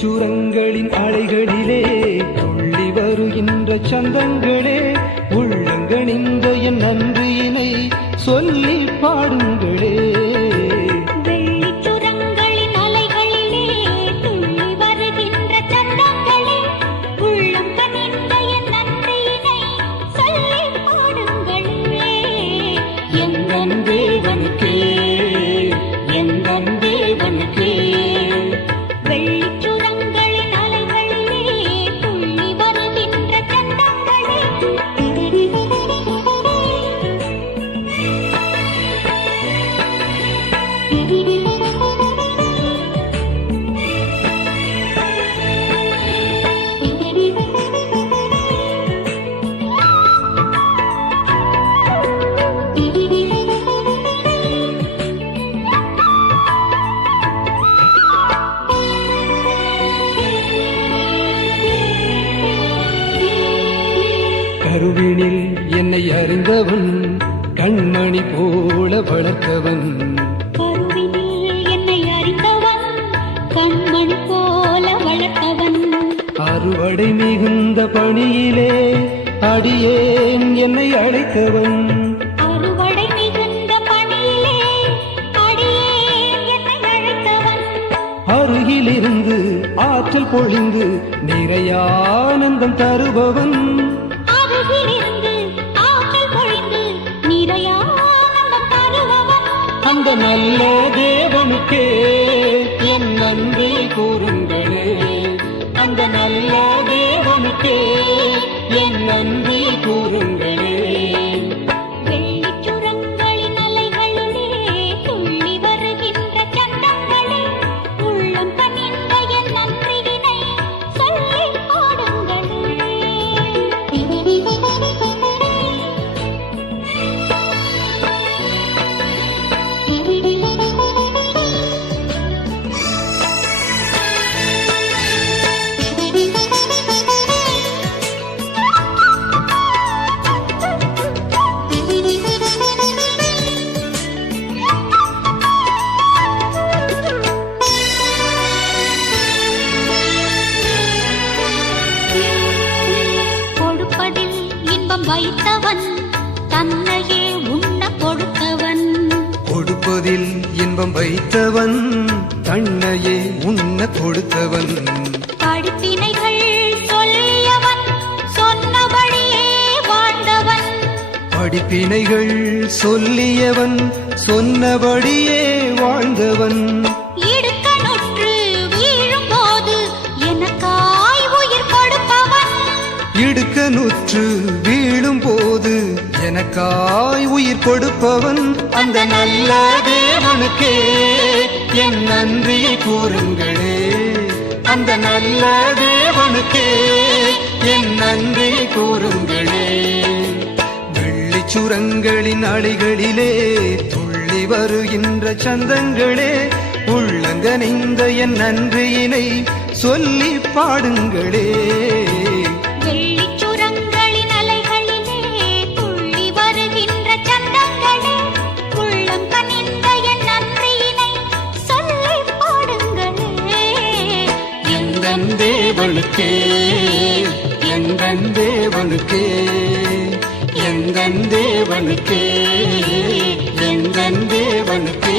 சுரங்களின் அலைகளிலே துள்ளி வருகின்ற சந்தங்களே, உள்ளங்கணிந்த என் நன்றியினை சொல்லி பாடுங்களே. வெள்ளிச்சுரங்களின் அலைகளிலே துள்ளி வருகின்ற சந்தங்களே, உள்ளம் கனிந்த என் நன்றியினை சொல்லி பாடுங்களே. எங்கள் தேவனுக்கே, எங்கள் தேவனுக்கே. வெள்ளிச்சுரங்களின் அலைகளிலே துள்ளி வருகின்ற சந்தங்களே. கருவினில் என்னை அறிந்தவன், கண்மணி போல வளர்த்தவன். கருவினில் என்னை அறிந்தவன், கண்மணி போல வளர்த்தவன். அறுவடை மிகுந்த பணியிலே அடியேன் என்னை அழைத்தவன். அறுவடை மிகுந்த பணியிலே அடியேன் என்னை அழைத்தவன். அருகிலிருந்து ஆற்றல் பொழிந்து நிறைய ஆனந்தம் தருபவன். அருகிலிருந்து ஆற்றல் பொழிந்து நிறைய ஆனந்தம் தருபவன். அந்த நல்ல தேவனுக்கே என் நன்றி கூறுங்களே. அந்த நல்ல தேவனுக்கே என் நன்றி கூறுங்களே. வெள்ளிச்சுரங்களின் அலைகளிலே துள்ளி வருகின்ற சந்தங்களே, உள்ளம் கனிந்த என் நன்றியினை சொல்லி பாடுங்களே. கொடுப்பதில் இன்பம் வைத்தவன், தன்னையே உண்ண கொடுத்தவன். கொடுப்பதில் இன்பம் வைத்தவன், தன்னையே உண்ண கொடுத்தவன். படிப்பினைகள் சொல்லியவன், சொன்னபடியே வாழ்ந்தவன். படிப்பினைகள் சொல்லியவன், சொன்னபடியே வாழ்ந்தவன். இடுக்கணுற்று வீழும்போது எனக்காய் உயிர் கொடுப்பவன். இடுக்கணுற்று வீழும் போது எனக்காய் உயிர் கொடுப்பவன். அந்த நல்ல தேவனுக்கே என் நன்றியை கூறுங்களே. அந்த நல்ல தேவனுக்கே என் நன்றியை கூறுங்களே. வெள்ளிச்சுரங்களின் அலைகளிலே துள்ளி வருகின்ற சந்தங்களே, உள்ளங்கனிந்த என் நன்றியினை சொல்லி பாடுங்களே. வெள்ளிச்சுரங்களின் அலைகளிலே துள்ளி வருகின்ற சந்தங்களே, உள்ளம் கனிந்த என் நன்றியினை சொல்லி பாடுங்களே. எங்கள் தேவனுக்கே, எங்கள் தேவனுக்கே, எங்கள் தேவனுக்கே, எங்கள் தேவனுக்கே.